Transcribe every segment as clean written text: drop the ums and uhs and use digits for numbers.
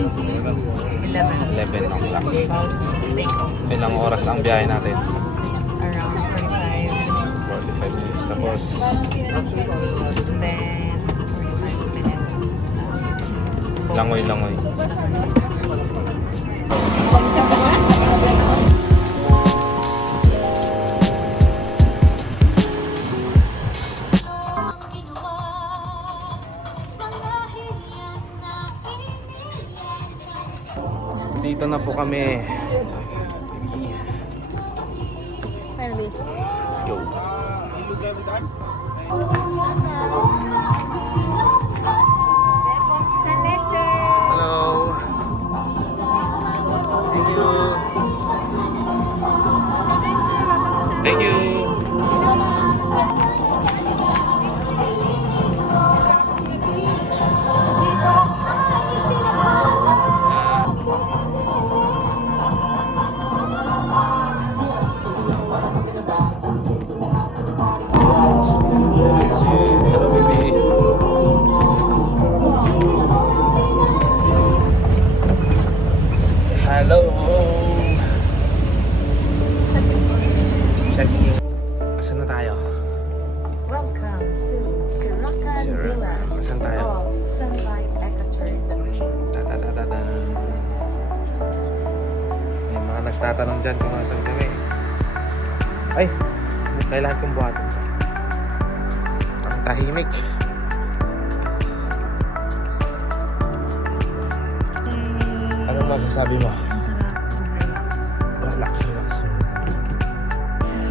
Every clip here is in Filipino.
11 o'clock. Ilang oras ang biyahe natin? Around 45 minutes. Tapos, then 45 minutes. langoy-langoy. Dito na po kami. Finally. Let's go. Hello. Thank you. Thank you. Hello, baby. Hello. Checking in. Asan na tayo? Welcome to Siracan Villa Asan tayo? of Sunlight Ecotourism. Ta-ta-ta-ta-ta. May mga nagtatanong dyan kung asan kami. Ay! Kailangan kong buhatin to. Ang tahimik. Anong masasabi mo? Relax, relax.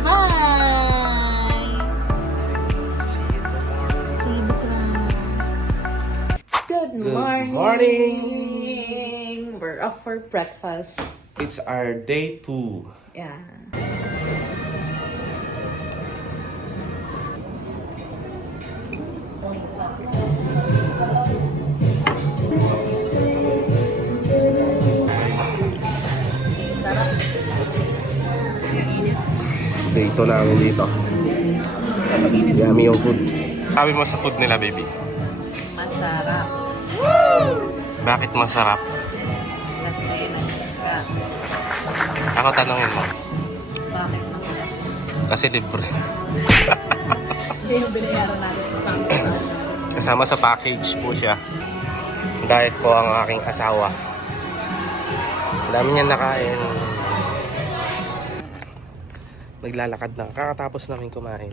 Hi! Good morning! morning! We're up for breakfast. It's our day 2. Yeah. Day 2 namin dito. Yummy yung food. Sabi mo sa food nila, baby. Masarap. Bakit masarap? Kasi nag-isra. Ako tanongin mo. Bakit masarap? Kasi libre. Hindi yung binayaran natin kasama. Kasama sa package po siya. Diet po ang aking asawa. Ang dami niya nakain. Naglalakad na. Kakatapos namin kumain.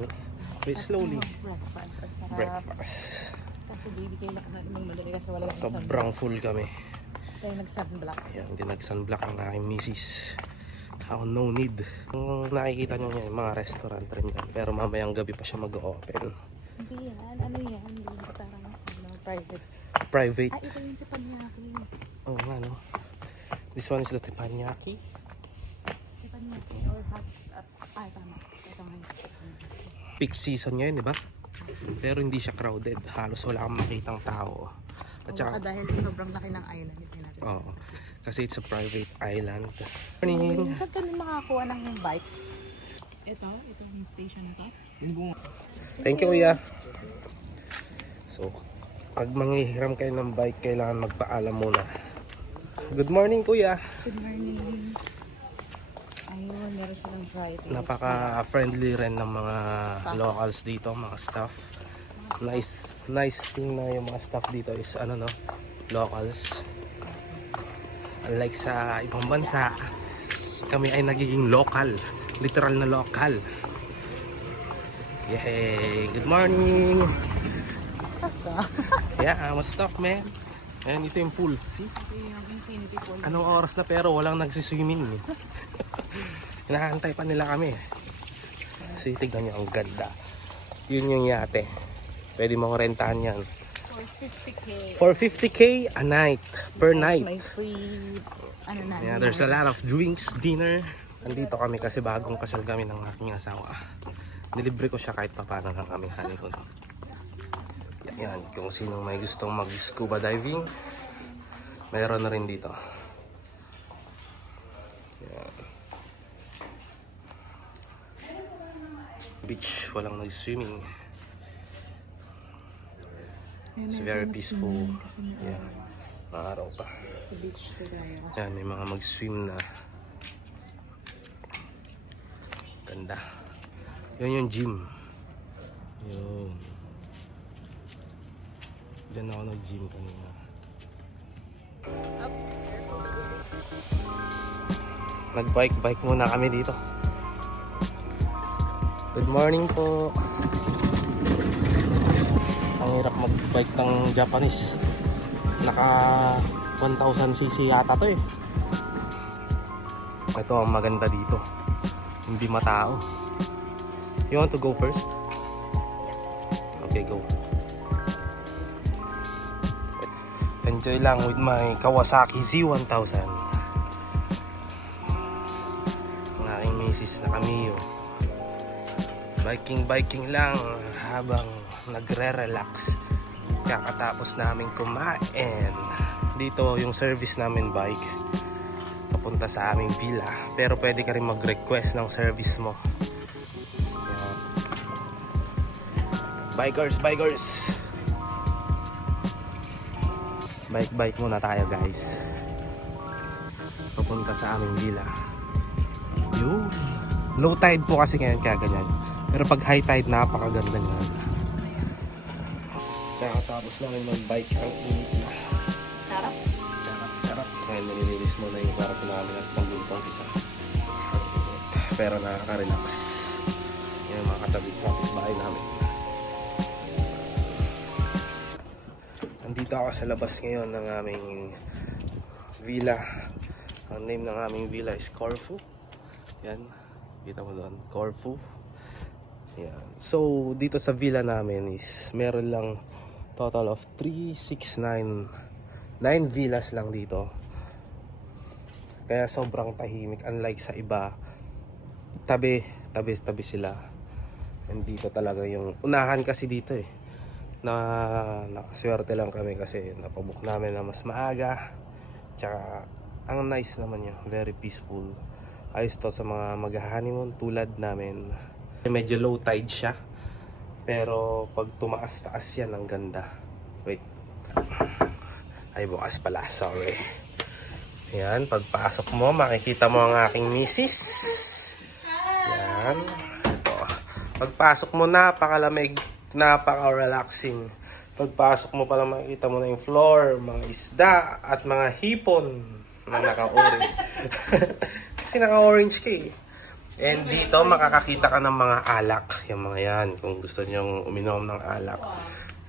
Wait, slowly. Breakfast. At sarap. Breakfast. Kasi baby kailangan natin magmadali kasi wala akong Sobrang full kami. Tayo nag-sunblock. Ayan, hindi nag-sunblock ang aking misis. Ako no need. Kung nakikita nyo yan, mga restaurant rin yan. Pero mamayang gabi pa siya mag-open. Hindi yan. Ano yan? Hindi yan. Parang private. Private. Ah, ito yung teppanyaki. Oo nga, no? This one is the teppanyaki. Teppanyaki or hot. Tama. Ito nga yung Peak season ngayon, di ba? Pero hindi siya crowded. Halos wala kang makitang tao. At baka saka, dahil sobrang laki ng island. Ito natin. oo. Kasi it's a private island. Morning! Saan kami makakuha ng bikes? Itong station na to? Thank you, kuya. So, pag manghihiram kayo ng bike, kailangan magpaalam muna. Good morning, kuya. Good morning. Ayun, meron silang private. Napaka-friendly rin ng mga locals dito, mga staff. Nice thing na yung mga staff dito is ano, no, locals. Unlike sa ibang bansa, kami ay nagiging local, literal na local. Yay! Good morning! Staff ka? Yeah, I'm a staff, man. Ayan, ito yung pool. See? Ito yung infinity pool. Anong oras na pero walang nagsiswimming. Hinahantay pa nila kami. So, tignan nyo, ang ganda. Yun yung yate. Pwede mong rentahan yan. For 50K. For 50K a night. Per night. May free, ano na. Yeah, there's a lot of drinks, dinner. Nandito kami kasi bagong kasal kami ng aking asawa. Nilibre ko siya kahit paano ng aming honeymoon. Yan, kung sinong may gustong mag-scuba diving, mayroon na rin dito. Yan. Beach, walang nag-swimming. It's very peaceful. Yeah. Araw pa. Sa beach tayo. Yan, may mga mag-swim na. Ganda. Yan yung gym. Yun. Diyan ako nag-gym kanina. Nag-bike muna kami dito. Good morning po. Ang hirap mag-bike ng Japanese. Naka 1000cc yata to eh. Ito ang maganda dito. Hindi matao. You want to go first? Okay, go. Enjoy lang with my Kawasaki Z1000. Ang aking misis na Cameo. Biking lang habang nagre-relax. Kakatapos namin kumain. Dito yung service namin bike papunta sa aming villa. Pero pwede ka rin mag-request ng service mo. Yan. Bikers! Bike muna tayo guys. Papunta sa aming villa. Yun. Low tide po kasi ngayon kaya ganyan. Pero pag high tide napakaganda niyan. Kakatapos namin mag-bike ang init na. Sarap. Ngayon nililinis mo na yung kwarto namin at pangguntong isa. Pero nakaka-relax. Yan yung mga katabit bahay namin. Nandito ako sa labas ngayon ng aming villa. Ang name ng aming villa is Corfu. Yan. Kita mo doon. Corfu. Yan. So, dito sa villa namin is meron lang total of 3, 6, 9 villas lang dito. Kaya sobrang tahimik. Unlike sa iba, tabi sila. And dito talaga yung unahan kasi dito eh. Nakaswerte lang kami kasi napabook namin na mas maaga. Tsaka ang nice naman niya. Very peaceful. Ayos to sa mga mag-honeymoon tulad namin. Medyo low tide siya. Pero pag tumaas-taas yan, ang ganda. Wait. Ay, bukas pala. Sorry. Yan. Pagpasok mo, makikita mo ang aking misis. Yan. Ito. Pagpasok mo, napakalamig. Napaka-relaxing. Pagpasok mo pala, makikita mo na yung floor, mga isda, at mga hipon na naka-orange. Kasi naka-orange ka eh. And dito makakakita ka ng mga alak. Yung mga yan, kung gusto nyong uminom ng alak.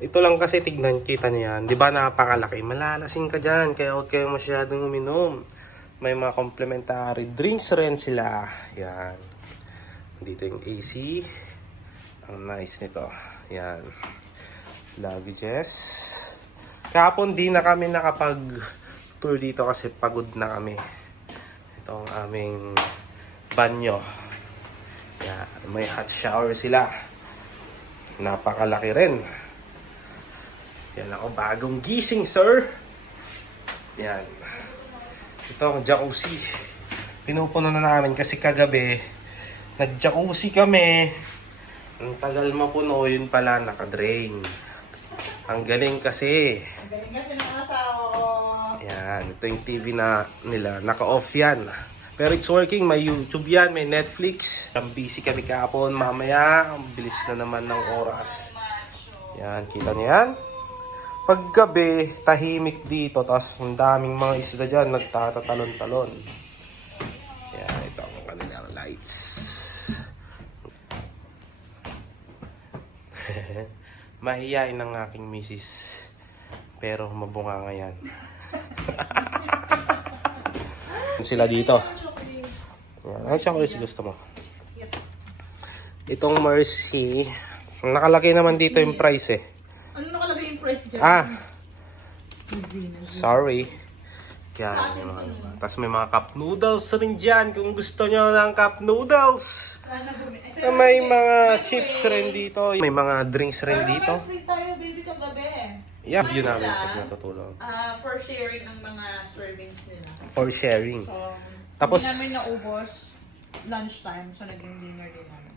Ito lang kasi tignan kita niyan. Di ba napakalaki? Malalasing ka dyan, kaya huwag kayo masyadong uminom. May mga complimentary drinks rin sila. Yan. Dito yung AC. Ang nice nito. Yan. Luggages. Kahapon di na kami nakapag-tour dito kasi pagod na kami. Ito ang aming banyo. Yan. May hot shower sila. Napakalaki rin. Yan ako, bagong gising, sir. Yan. Ito ang jacuzzi. Pinupuno na namin kasi kagabi nag-jacuzzi kami. Ang tagal mapuno, yun pala naka-drain. Ang galing kasi. Ang galing kasi ng asawa ko. Yan, ito yung TV na nila. Naka-off yan. Pero it's working. May YouTube yan, may Netflix. Ang busy kami kahapon. Mamaya, ang bilis na naman ng oras. Yan, kita niyo yan? Paggabi, tahimik dito. Tapos ang daming mga isda dyan, nagtatatalon-talon. Yan, ito ang kanilang lights. Mahihain ang aking misis. Pero mabunga nga yan. Sila dito. Ano chocolate gusto mo? Itong Mercy. Nakalagay naman dito yung price eh. Ano nakalagay yung price dyan? Sorry. Yan. Tapos may mga cup noodles rin dyan. Kung gusto nyo ng cup noodles. May mga chips rin dito. May mga drinks rin dito. Free tayo, baby, kagabi. Yeah, yun namin pag natutulog. For sharing ng mga servings nila. For sharing. So, Tapos- hindi namin naubos lunchtime. So, naging dinner din namin.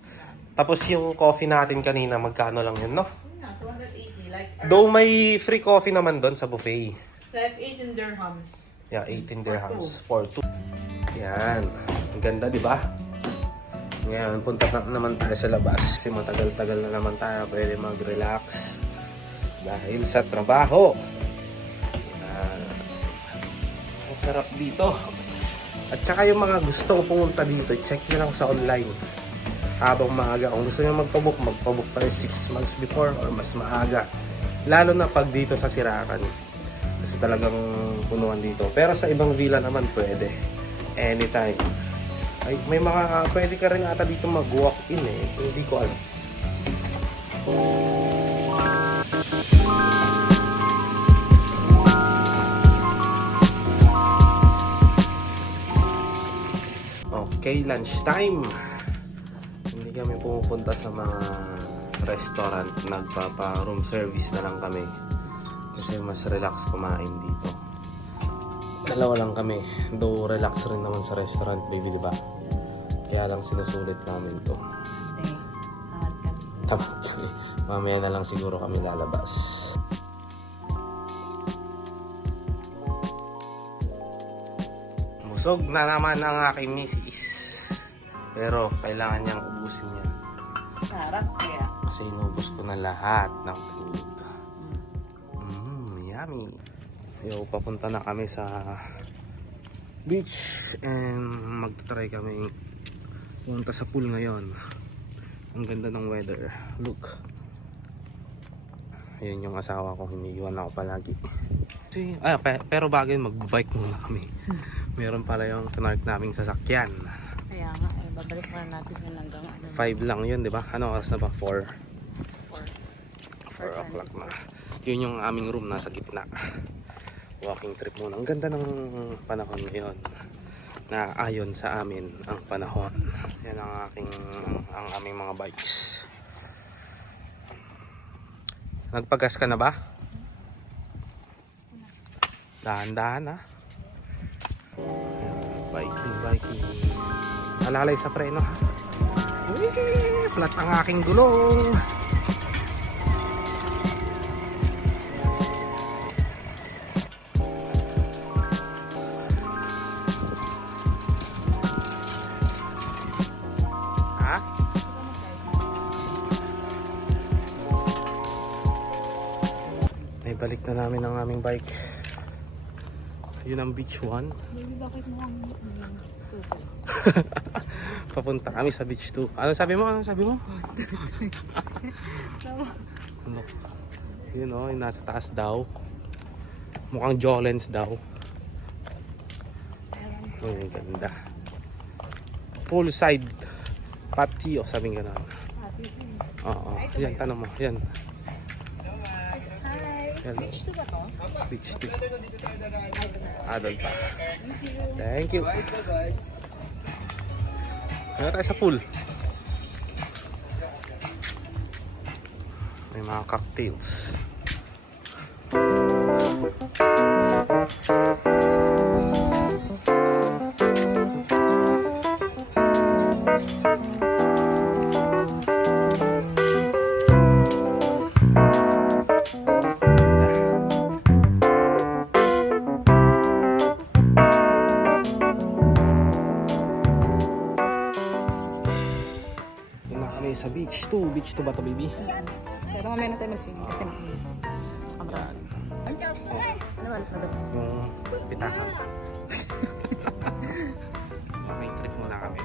Tapos yung coffee natin kanina, magkano lang yun, no? Yun na, 280. Like, Though may free coffee naman doon sa buffet. Like 18 dirhams. Yeah, 18 dirhams for 2. Yan. Ang ganda, di ba? Ngayon, punta na naman tayo sa labas. Kasi matagal-tagal na naman tayo. Pwede mag-relax. Dahil sa trabaho. Yan. Ang sarap dito. At saka yung mga gustong pumunta dito, check nyo lang sa online. Habang maaga. Kung gusto nyo magpabook tayo 6 months before or mas maaga. Lalo na pag dito sa Siracan. Kasi talagang punuan dito. Pero sa ibang villa naman pwede. Anytime. Ay, may mga pwede ka rin ata dito mag-walk-in eh. Hindi ko alam. Okay, lunchtime. Hindi kami pumupunta sa mga restaurant. Nagpapa-room service na lang kami. Kasi mas relax kumain dito. Dalawa lang kami. Though relax rin naman sa restaurant, baby, diba? Kaya lang sinusulit namin to. Hindi. Tamad kami. Tamad kami. Mamaya na lang siguro kami lalabas. Busog na naman ang aking misis. Pero kailangan niyang ubusin niya. Sarap kaya. Kasi inubos ko na lahat ng food. Yummy. Yo, papunta na kami sa beach and magta-try kami pumunta sa pool ngayon. Ang ganda ng weather. Look. Ayan yung asawa ko, hiniiwan ako palagi. Pero bago yun, mag-bike muna kami. Meron pala yung tinark naming sasakyan. Kaya nga, babalik na natin yun hanggang 5 lang yun, di ba? Ano oras na ba? 4 4 o'clock na. Yun yung aming room, nasa gitna. Walking trip muna. Ang ganda ng panahon ngayon. Na ayon sa amin ang panahon. Yan ang aming mga bikes. Nagpagas ka na ba? Dahan-dahan ha. Biking. Alalay sa preno ha. Flat ang aking gulong. Balik na namin ang aming bike. Yun ang beach 1. Baby, bakit mo ang tuto? Papunta kami sa beach 2. Ano sabi mo? Ano? Yun o, yung nasa taas daw. Mukhang Jolens daw. Ang ganda. Poolside patio, sabi nga na. Oo, yan, tanong mo. Yan. Beach 2 ba to? Beach 2. Adult pa. Thank you. Kaya tayo sa pool. May mga cocktails. Sa beach 2. Beach 2 ba ito, baby? Pero mamaya na tayo mag-swimming kasi Yan. ano ba na doon? Yung pitakan. May trip muna kami.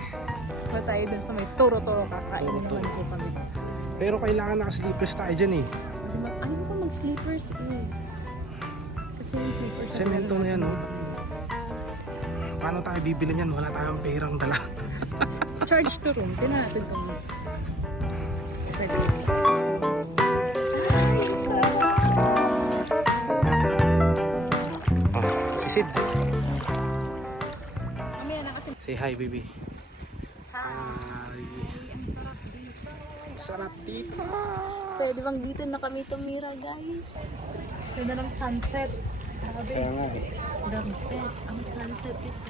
Ba tayo dun sa may turo-turo kakain Turo-turo. naman po kami. Pero kailangan naka-slippers tayo dyan eh. Ano ba mag-sleepers eh? Kasi yung sleepers... Semento na yan, oh. Paano tayo bibili niyan? Wala tayong perang dala. Charge to room. Tingnan natin kung... Pwede. Si Sid. Mamaya na kasi... Say hi, baby. Hi! Ang sarap dito. Pwede bang dito na kami tumira, guys? Ganda ng sunset. Grabe. Kaya nga eh. The best ang sunset dito.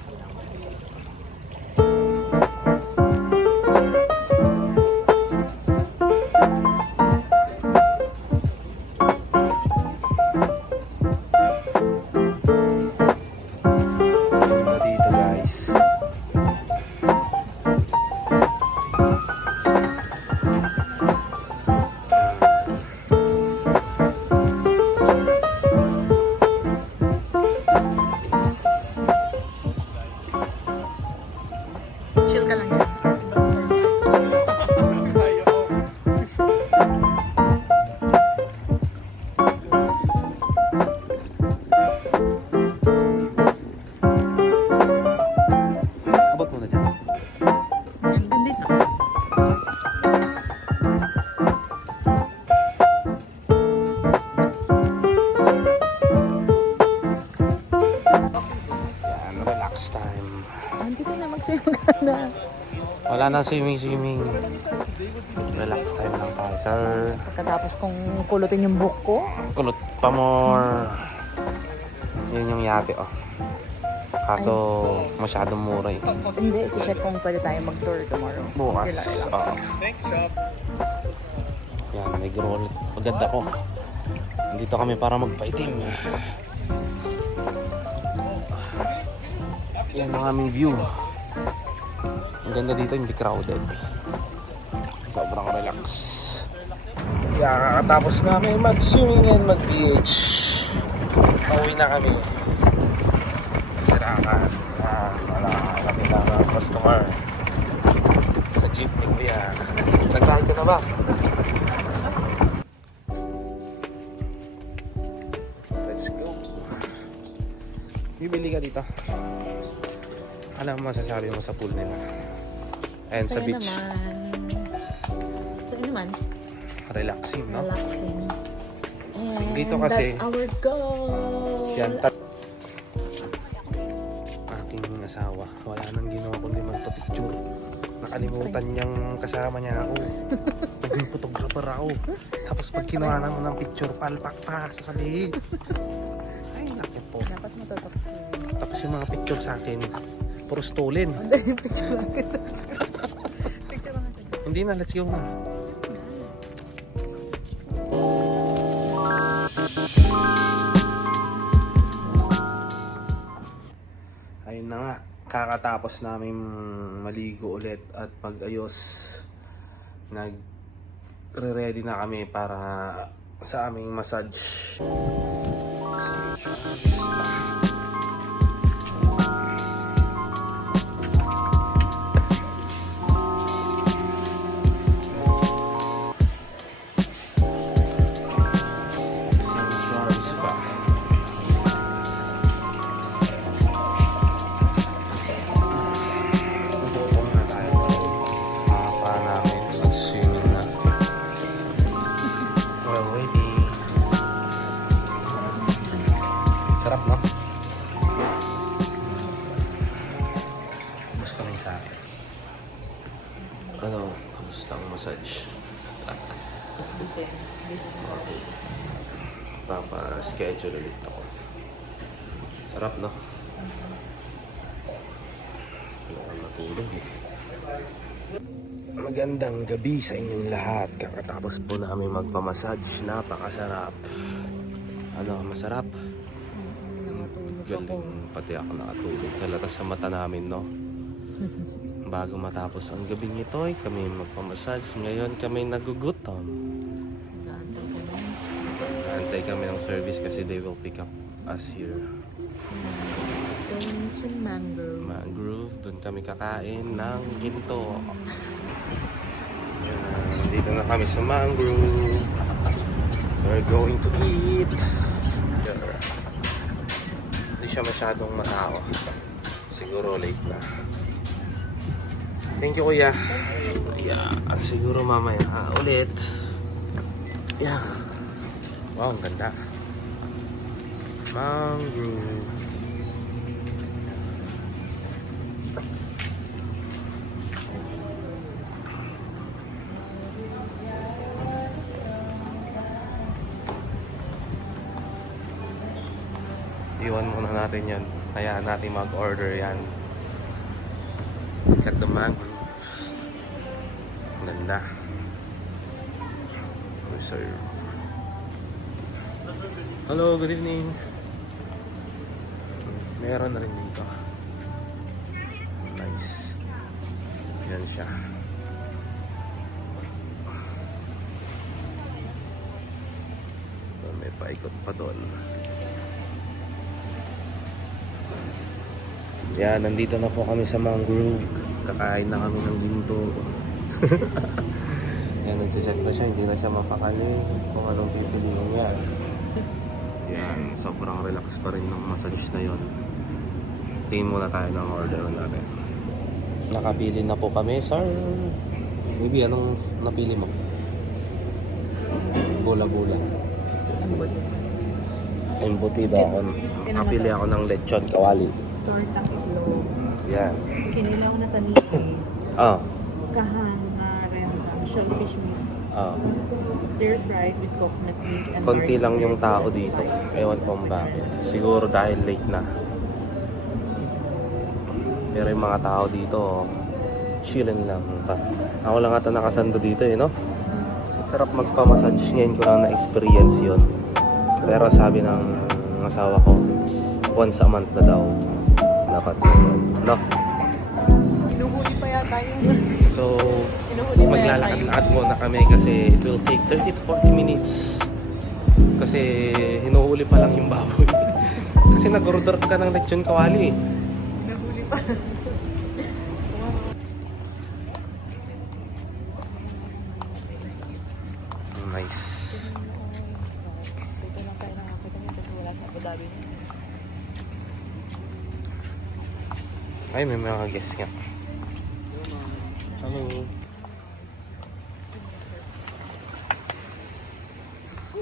Relax time. Hindi ka na mag-swim ka na. Wala nang swimming. Relax time lang tayo, sir. Pagkatapos kong kulutin yung buhok ko. Kulot pa more. Yun yung yate, oh. Kaso, masyadong mura eh. Hindi, i-check kung pwede tayo mag-tour tomorrow. Bukas. Oo. Yan, may growl. Maganda ko. Nandito kami para magpaitim. Yan ang aming view. Ang ganda dito, hindi crowded. Sobrang relax. Kakatapos namin mag-swimming and mag-beach. Pauwi na kami. Sirakan. Wala kami na customer. Sa jeepney ko yan. Nagkahit ka na ba? Let's go. Bibili ka dito. Alam mo masasabi mo sa pool nila. And sa beach. Sa'yo naman. Relaxing, no? Relaxing. And Dito kasi, that's our goal. yan, aking asawa. Wala nang ginawa kundi magpa-picture. Nakalimutan niyang kasama niya ako. Naging photographer ako. Tapos pag kinuha mo ng picture, palpak pa, sasabihin. Ay, naku po. Dapat matutok. Tapos yung mga picture sa akin, puro stolen. Picture lang kita. Picture lang kita. Hindi na, let's go na. Ayun na nga, kakatapos namin maligo ulit at pag-ayos. Nag-ready na kami para sa aming massage. Sarap, no? Gusto kami sa akin. Ano, kamusta ang massage? Papa-schedule ulit ako. Sarap, no? Wala kang matulog eh. Magandang gabi sa inyong lahat. Kakatapos po namin magpamassage. Napakasarap. Ano, masarap? Nakatulog ako. Galing, pati ako nakatulog. Halata sa mata namin, no? Bago matapos ang gabing ito, kami magpamassage. Ngayon kami nagugutom. Antay kami ng service kasi they will pick up us here. Going to Mangrove. Mangrove, doon kami kakain ng ginto. Yan, dito na kami sa Mangrove. We're going to eat. Hindi siya masyadong matao. Siguro late na. Thank you, kuya. Yeah, siguro mamaya ulit. Yeah. Wow, ang ganda. Mangrove. Iwan muna natin yan. Hayaan natin mag-order yan. Look at the mangroves. Ganda. Reserve. Hello, good evening. Meron na rin dito. Nice. Yan siya. May paikot pa doon. Yan, nandito na po kami sa Mangrove. Kakain na kami ng ginto. Yan, nag-check na siya. Hindi na siya mapakali kung anong pipiliin niya. Yan, sobrang relax pa rin ng massage na yon. Tingin muna tayo ng order natin. Nakapili na po kami, sir. Maybe, anong napili mo? Gula-gula. Embutido ako. Nakapili ako ng lechon kawali. Tortang itlog. Yan. Kinilaw na taniki. Oh. Kahang na rendang, shellfish meat. Oh. Stir fried with coconut meat and Konti orange lang yung bread. tao dito. Ewan ko kung bakit. Siguro dahil late na. Pero yung mga tao dito, chillin lang. Ako lang ata nakasando dito no? Sarap magpamassage. Ngayon ko lang na-experience yun. Pero sabi ng asawa ko, once a month na daw. Dapat no? Inuhuli pa yata yun. So, Inuhuli pa yata yun. maglalakad-lakad muna kami kasi it will take 30 to 40 minutes. Kasi hinuhuli pa lang yung baboy. Kasi nag-order ka ng lechon kawali. Inuhuli pa. Nice. Dito lang tayo nakakita nito. Wala sa Abu Dhabi. Ay, may mga guest nga. Hello.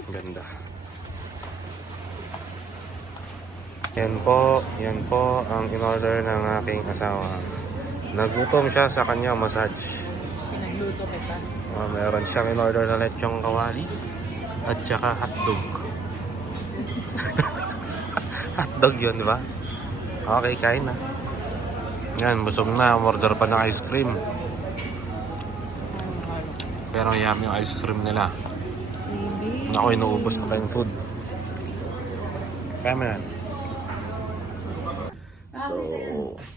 Ganda. Yan po ang in-order ng aking asawa. Nagutom siya sa kanya massage. Pinagluto kita. Meron siyang in-order na lechong kawali at saka hotdog. Hotdog yun, di ba? Okay, kain na. Yan, busog na. Order pa ng ice cream. Pero yummy yung ice cream nila. Hindi. Ako, inuubos pa yung food. Kaya mo yan. So,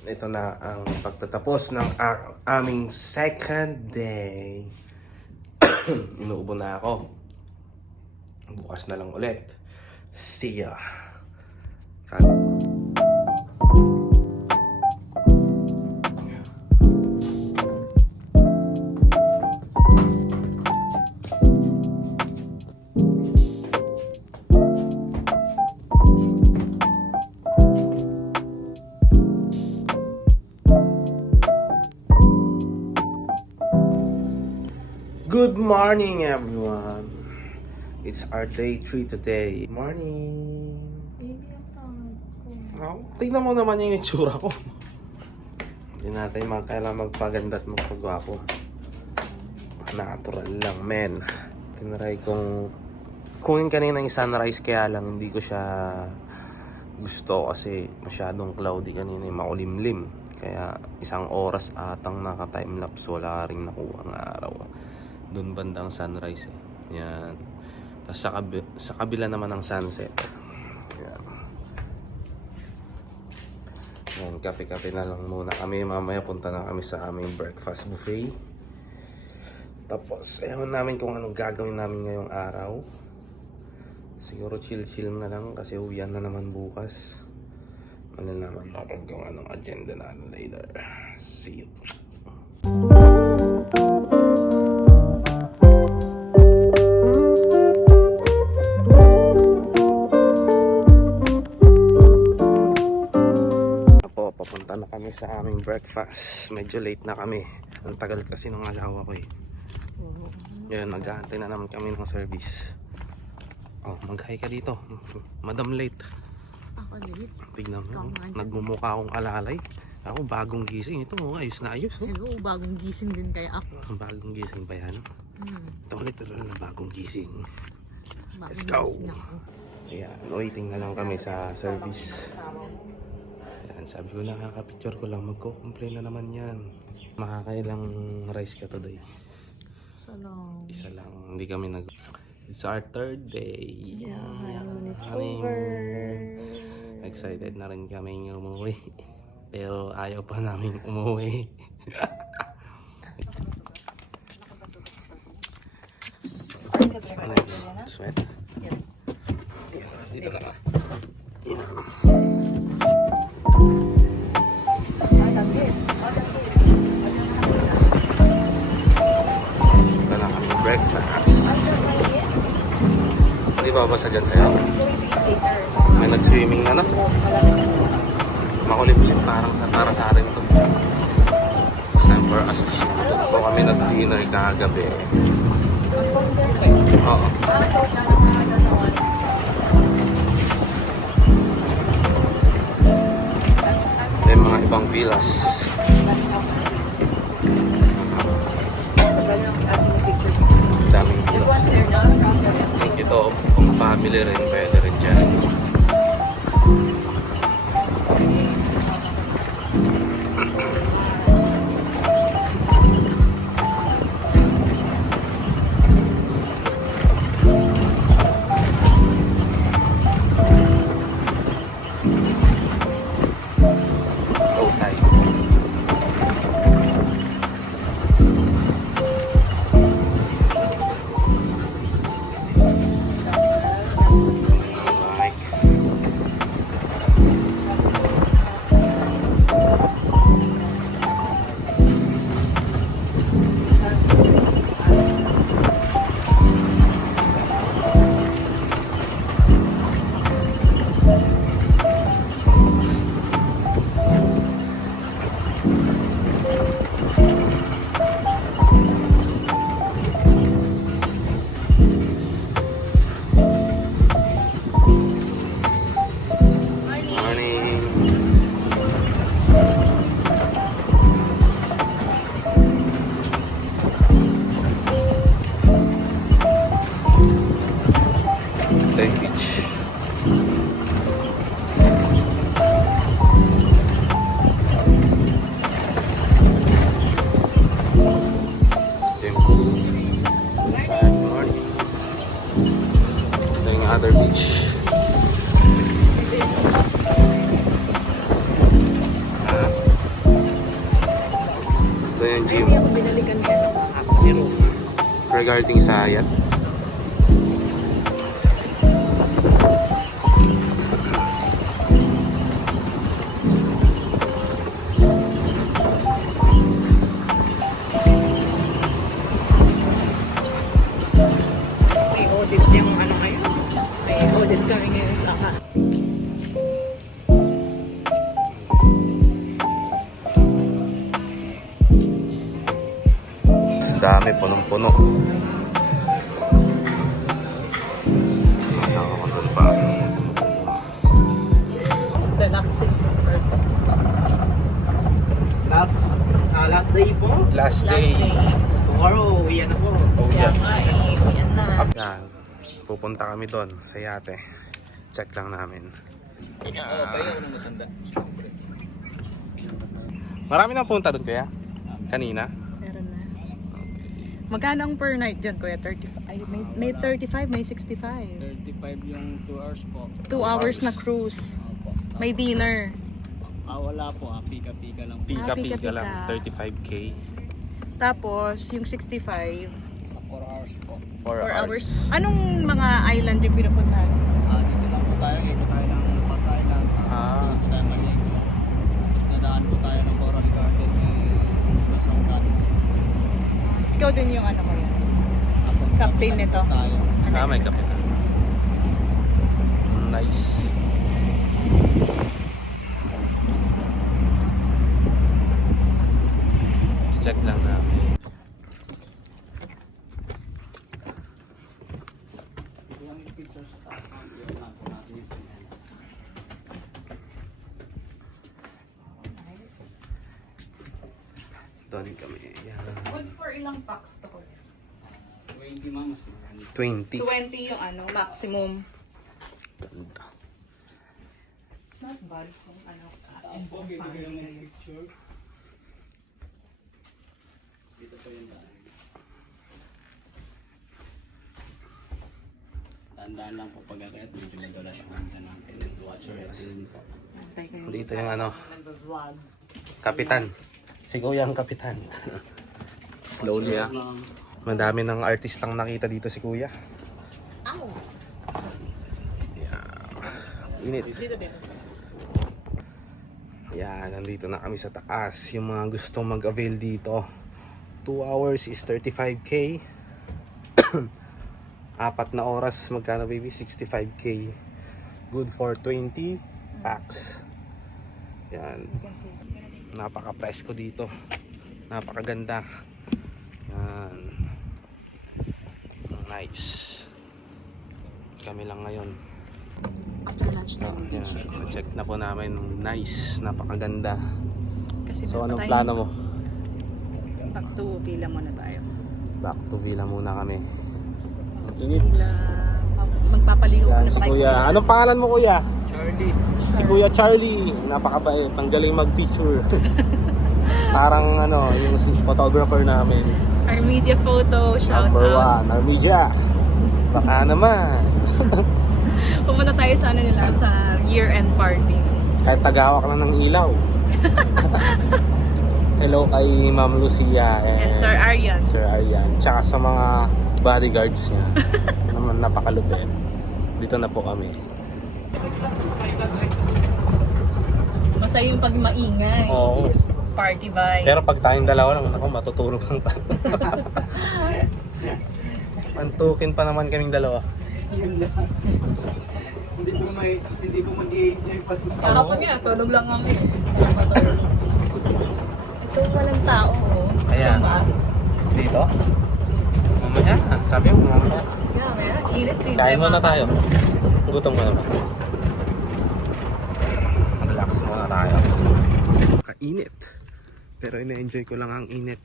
ito na ang pagtatapos ng aming second day. Inuubo na ako. Bukas na lang ulit. See ya. Good morning, everyone. It's our day 3 today. Morning. Baby, ang pangit ko. Tingnan mo naman yung itsura ko. Hindi natin kailangan magpaganda at magpagwapo. Natural lang, men. Tinry kong kunin kanina yung sunrise, kaya lang hindi ko siya gusto kasi masyadong cloudy kanina, makulimlim. Kaya isang oras atang naka-timelapse, wala rin nakuha ng araw. Doon bandang sunrise eh. Yan. Tapos sa kabila naman ng sunset. Yan. Yan, kape-kape na lang muna kami. Mamaya punta na kami sa aming breakfast buffet. Tapos, ayaw namin kung anong gagawin namin ngayong araw. Siguro chill-chill na lang kasi uwian na naman bukas. Malalaman natin kung anong agenda natin later. See you. Papunta na kami sa aming breakfast. Medyo late na kami. Ang tagal kasi ng asawa ko eh. Yan, nag-aantay na naman kami ng service. Oh, mag-hi ka dito. Madam late. Ako ulit. Tignan mo, nagmumukha akong alalay. Ako, bagong gising. Ito mo, ayos na ayos. Oh. Hello, bagong gising din kaya ako. Bagong gising ba yan? Ito literal na bagong gising. Let's Bagong go. gising ako. Ayan, waiting na lang kami sa service. Ayan, sabi ko nakaka-picture ko lang. Magko-complain na naman yan. Makakailang rice ka today? Salam. Isa lang. Hindi kami nag... It's our third day. Yeah, honeymoon is Honeymoon. over. Excited na rin kami umuwi. Pero ayaw pa namin umuwi. Ano yun? Sweat? Yan, dito na. Ito na kami breakfast. Hindi ba basa dyan sa'yo? May nag-swimming na na. Makulimlim para sa atin ito. It's time for us to shoot. Ito kami nag-dinner kagabi. Oo. May mga ibang Abang Villas. Daming villas. Ito, kung family rin, pwede rin dyan. Go tayo. Like. Morning. Tay Beach. Temple. Good morning. Ito yung other beach. Ito yung gym. Binalikan niya. Regarding sa Hayat. May audit yung ano kayo. May audit kami ngayon sa ka. Dami, punong-puno. Nakakandun pa. The Luxin Super. Last day po. Last day. Tomorrow, yan na po. Oh, Kaya yeah. nga eh, yan na. Yan. Pupunta kami doon sa yate. Check lang namin. Marami nang punta doon kaya? Kanina? Meron na. Magkano ang per night dyan, kuya? 35? Ay, may 35, may 65. 35 yung 2 hours po. 2 hours na cruise. May dinner. Wala po, pika-pika lang po. Pika-pika pika-pika. lang. 35K. Tapos, yung 65, Sa 4 hours po. 4 4 hours. Anong mga island yung pinupuntahan? Dito lang po tayo, ito tayo ng Pas Island. Ah. Dito po tayo maligo. Tapos nadaan po tayo ng Coral Garden Masanggan. Ikaw din yung ano ko yan. Captain nito. Tayo. May kapitan. Nice. Check lang namin. Yung picture sa taas. Yan lang po natin yung Doon kami. Yan. Good for ilang packs to ko? 20 ma'am, mas marami. 20. 20 yung ano, maximum. Ganda. Not bad kung ano. Taas po, bibigyan mo yung picture. Dito po yung daan. Tandaan lang po pag-aret, medyo madulas yung handa natin. Watch your head din po. Antay kayo. Dito yung ano, Nag-vlog. kapitan. Si Kuya ang kapitan. Slowly ah. Madami ng artistang nakita dito si Kuya. Ow! Init. Dito din. Yan, nandito na kami sa taas. Yung mga gustong mag-avail dito. 2 hours is 35K. 4 na oras, magkano baby? 65K. Good for 20 packs. Yan. Napaka-presko dito. Napakaganda. Yan. Nice. Kami lang ngayon. After lunch na. Yan. Check na po namin. Nice. Napakaganda. Kasi So, anong napatay. plano mo? Back to villa muna tayo. Back to villa muna kami. Ang init. Villa, magpapaligo Yan, na si tayo. Kuya. Anong pangalan mo, Kuya? Charlie. Si Kuya Charlie. Napakabait. Ang galing mag-picture. Parang ano, yung photographer namin. Our media photo, shout Number out. 1. Armedia. Baka naman. Pumunta tayo sa ano nila, sa year-end party. Kahit tagawak lang ng ilaw. Hello kay Ma'am Lucia And Sir Aryan. Sir Aryan. Tsaka sa mga bodyguards niya. Naman napakalupit. Dito na po kami. Masaya yung pag maingay. Oo. Party vibe. Pero pag tayong dalawa lang, ako matutulog lang tayo. Antukin pa naman kaming dalawa. Hindi ko mag-i-enjoy pa. Kahapon nga, tulog lang kami. Kaya matulog. Ito walang tao. Oh. Kaya Sa bus. Dito? Mamaya na. Sabi mo mamaya. Sige, mamaya. Init din. Kain muna tayo. Gutom ka naman. Relax muna tayo. Kainit. Pero ina-enjoy ko lang ang init.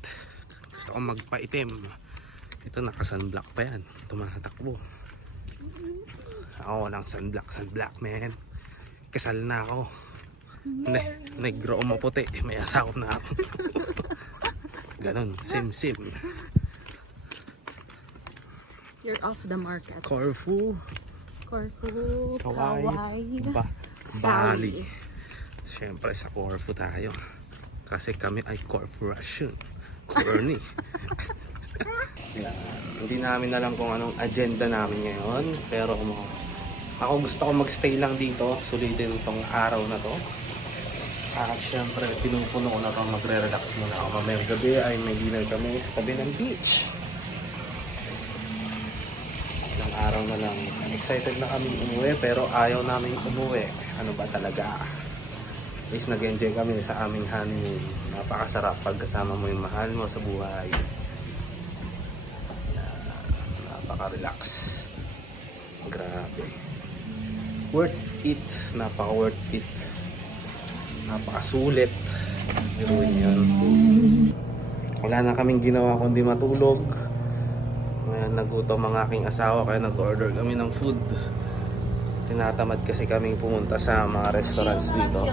Gusto ko magpaitim. Ito naka-sunblock pa yan. Tumatakbo. Ako walang sunblock man. Kasal na ako. Negro o maputi. May asawa na ako. Ganon. Sim. You're off the market. Corfu. Corfu, Kauai. Kauai, Bali. Siyempre sa Corfu tayo. Kasi kami ay corporation. Corny. Yan. Hindi namin alam kung anong agenda namin ngayon. Pero ako gusto ko magstay lang dito. Sulitin tong araw na to. At syempre pinupuno ko na to. Magre-relax muna ako. Mamayang gabi ay may dinner kami sa tabi ng beach. Ilang araw na lang. Excited na kami umuwi pero ayaw namin umuwi. Ano ba talaga? At least nag-enjoy kami sa aming honeymoon. Napakasarap pag kasama mo yung mahal mo sa buhay. Napaka-relax. Grabe. Worth it. Napaka-worth it. Napakasulit. Biruin yan. Wala na kaming ginawa kundi matulog. Ngayon nagutom ang aking asawa kaya nag-order kami ng food. Tinatamad kasi kaming pumunta sa mga restaurants dito.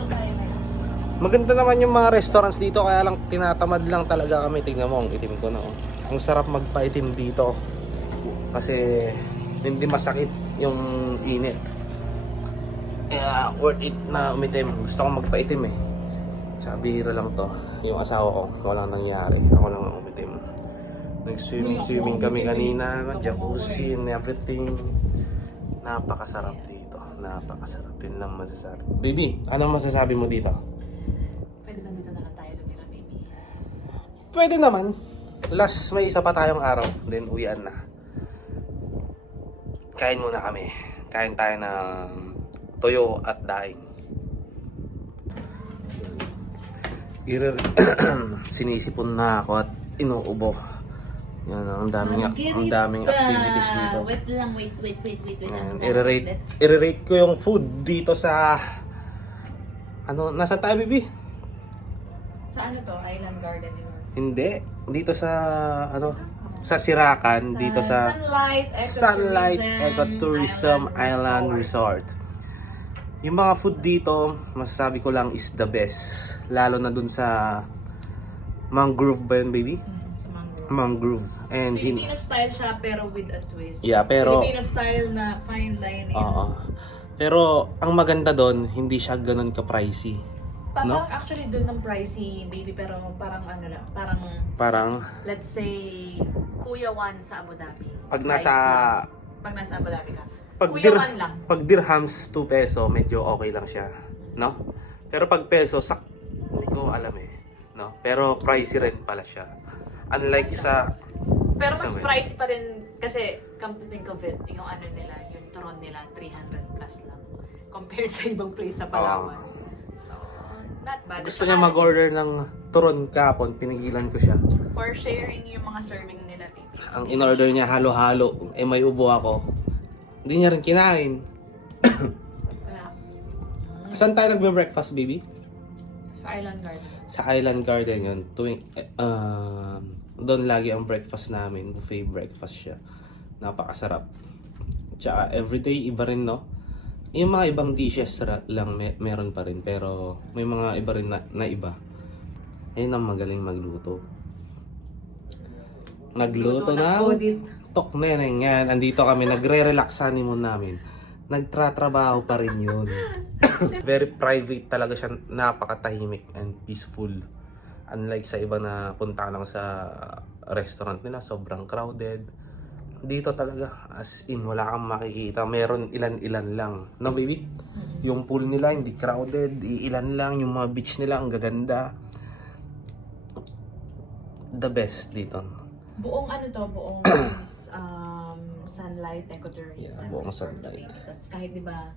Maganda naman yung mga restaurants dito kaya lang tinatamad lang talaga kami. Tingnan mo ang itim ko na. Oh. Ang sarap magpaitim dito. Kasi hindi masakit yung init. Kaya worth it na umitim. Gusto ko magpaitim eh. Sabi lang to. Yung asawa ko walang nangyari. Ako lang ang umitim. Nag-swimming kami kanina, jacuzzi and everything. Napakasarap dito. Napakasarap. Yun lang masasabi. Baby, anong masasabi mo dito? Pwede ba dito na lang tayo lumira, baby? Pwede naman. Last, may isa pa tayong araw. Then, uwian na. Kain muna kami. Kain tayo ng toyo at daing. Sinisipon na ako at inuubo. Yan, ang daming activities dito. Wait lang, wait. Ngayon, i-rate ko yung food dito sa ano, nasa tayo, baby? Sa ano to? Island Garden yun? Hindi, dito sa ano, sa Siracan, dito sa Sunlight Ecotourism Island Resort. Yung mga food dito, masasabi ko lang is the best. Lalo na dun sa mangrove ba yun, baby? Sa mangrove. Mangrove. And Filipino style siya pero with a twist. Yeah, pero Filipino style na fine dining. oo. Pero ang maganda doon, hindi siya ganoon ka-pricey. No? Parang actually doon ng pricey, baby, pero parang ano lang, Parang let's say Kuya Juan sa Abu Dhabi. pag Price nasa lang. Pag nasa Abu Dhabi ka. pag, Kuya Juan lang. pag dirhams 2 peso, medyo okay lang siya, no? Pero pag peso, hindi ko alam eh, no? Pero pricey rin pala siya. Unlike sa Pero mas Sabi. pricey pa rin kasi come to think of it, yung ano nila, yung turon nila 300 plus lang compared sa ibang place sa Palawan. So, not bad. gusto niya mag-order ng turon kapon, pinigilan ko siya. For sharing yung mga serving nila, baby. Ang in-order niya halo-halo, eh may ubo ako. Hindi niya rin kinain. Wala. Saan tayo nagbe-breakfast, baby? Island Garden. Sa Island Garden yun. Doon lagi ang breakfast namin. Buffet breakfast siya. Napakasarap. Tsaka everyday iba rin, no? Yung mga ibang dishes lang meron pa rin. Pero may mga iba rin na iba. Ayun ang magaling magluto. Nagluto na. Tok na yan. Andito kami. Nagre-relax honeymoon namin. Nagtratrabaho pa rin yun. Very private talaga siya. Napakatahimik and peaceful. Unlike sa iba na punta lang sa restaurant nila, sobrang crowded. Dito talaga, as in, wala kang makikita. Meron ilan-ilan lang. No, baby? Yung pool nila, hindi crowded. Ilan lang. Yung mga beach nila, ang gaganda. The best dito. Buong buong sunlight ecotourism. Yeah, buong sunlight. Tapos kahit di ba,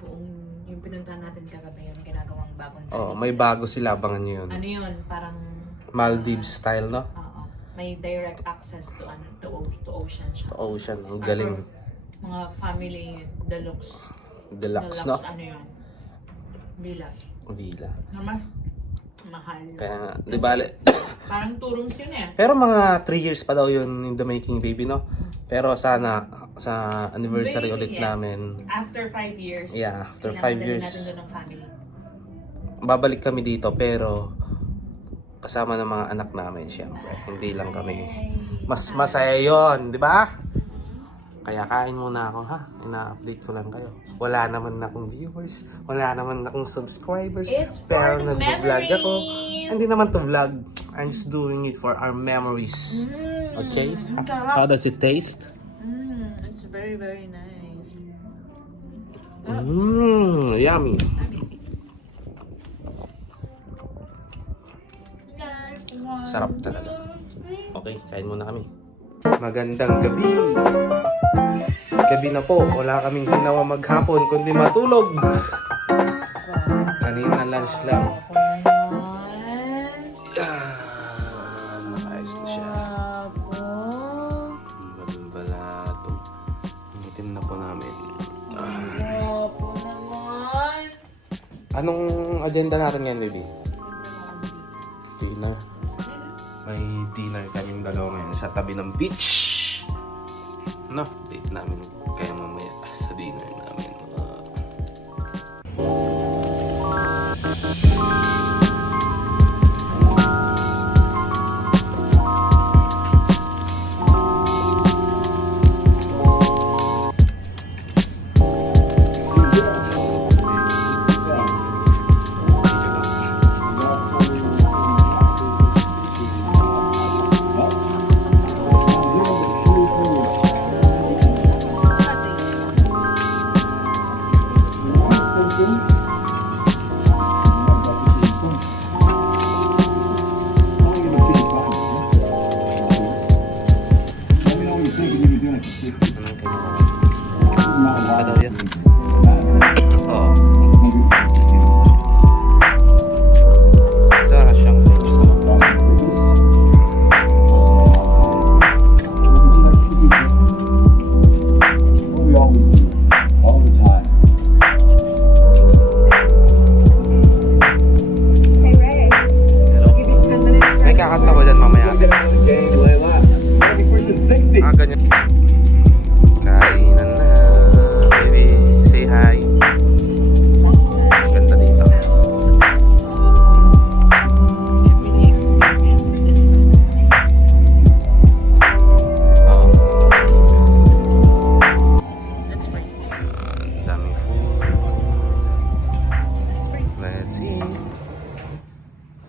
buong yung pinuntahan natin kagabi yung ginagawang bagong May bago sila, abangan nyo yun. Ano yun? Parang Maldives style, no? oo. May direct access to to ocean siya. To ocean, ang galing. Mga family deluxe. Deluxe, no? Ano yun? Villa. Villa. Na mas mahal. Kaya nga, di ba? Parang turons yun eh. Pero mga 3 years pa daw yun in the making, baby, no? Pero sana, sa anniversary Maybe, ulit yes. namin, After 5 years. Yeah, after 5 kailangan years. natin doon ng family. babalik kami dito, pero kasama ng mga anak namin, syempre. Hindi lang kami. Mas masaya yun, di ba? Kaya kain muna ako, ha? Ina-update ko lang kayo. Wala naman akong viewers, wala naman akong subscribers. It's pero for the nag-vlog ako. memories. Hindi naman to vlog. I'm just doing it for our memories. Okay? sarap. How does it taste? It's very, very nice. Yummy. Sarap talaga. Okay, kain muna kami. Magandang gabi. Gabi na po. Wala kaming ginawa maghapon kundi matulog. Kanina lunch lang. Ayos na siya. Balbalato. Initin na po namin. Anong agenda natin ngayon, baby? Dinner. May dinner kaming dalawa ngayon sa tabi ng beach. No, date namin kaya mamaya sa dinner namin. Ano daw yan? Oo. Ito siyang gusto ko. Hello. May kakanta ko dyan mamaya. Ganyan. Kainan na, baby. Say hi. Ganda dito. Oh. That's right. Ang daming food. Let's see.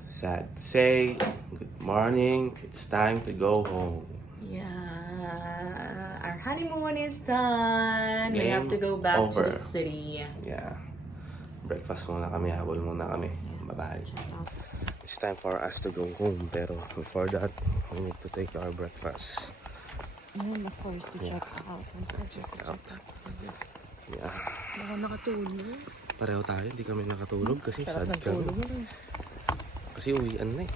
Sad to say, good morning. It's time to go home. Yeah, our honeymoon is done. We have to go back over. to the city. Yeah. Breakfast muna kami, habol muna kami. Bye-bye. It's time for us to go home. Pero before that, we need to take our breakfast. And of course, to check out. Check out. Yeah. Baka nakatulog. Pareho tayo, hindi kami nakatulog kasi sad Sarap kami. nagtulog. Kasi uwian na eh.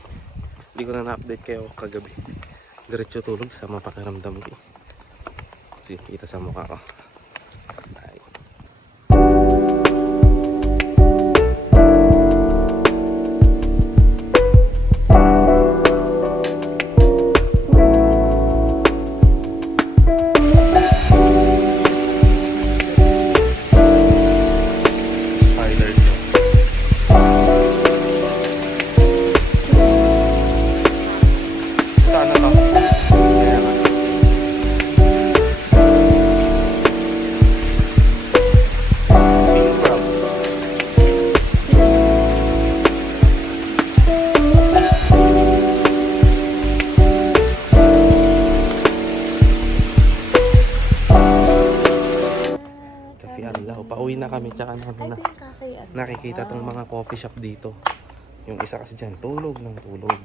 Hindi ko na na-update kayo kagabi. Diretso tulog sa mapakiramdam ko. Kasi kita sa mukha ko. Bye. tsaka Ay, na, ito yung cafe. Ano? nakikita tong mga coffee shop dito. Yung isa kasi dyan, tulog ng tulog.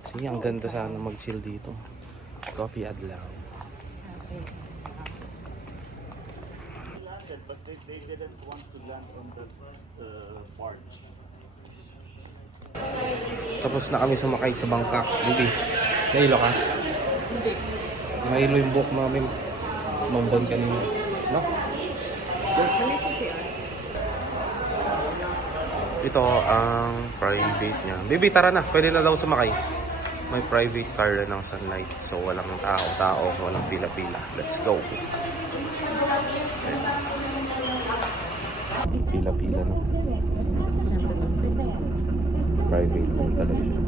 Kasi ang ganda sana mag-chill dito. Coffee Adlaw. Cafe. But they didn't want to land on that barge. Tapos na kami sumakay sa Bangkok. Bibi, nahilo ka? Hindi. Nahilo yung buhok namin. Mambon kanina. No? Malisa siya. Ito ang private niya. Bibi, tara na. Pwede na daw sumakay. May private car na ng Sunlight. So walang tao, walang pila-pila. Let's go. Pila-pila na. Private lang talaga siya.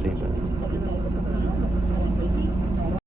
Same ba?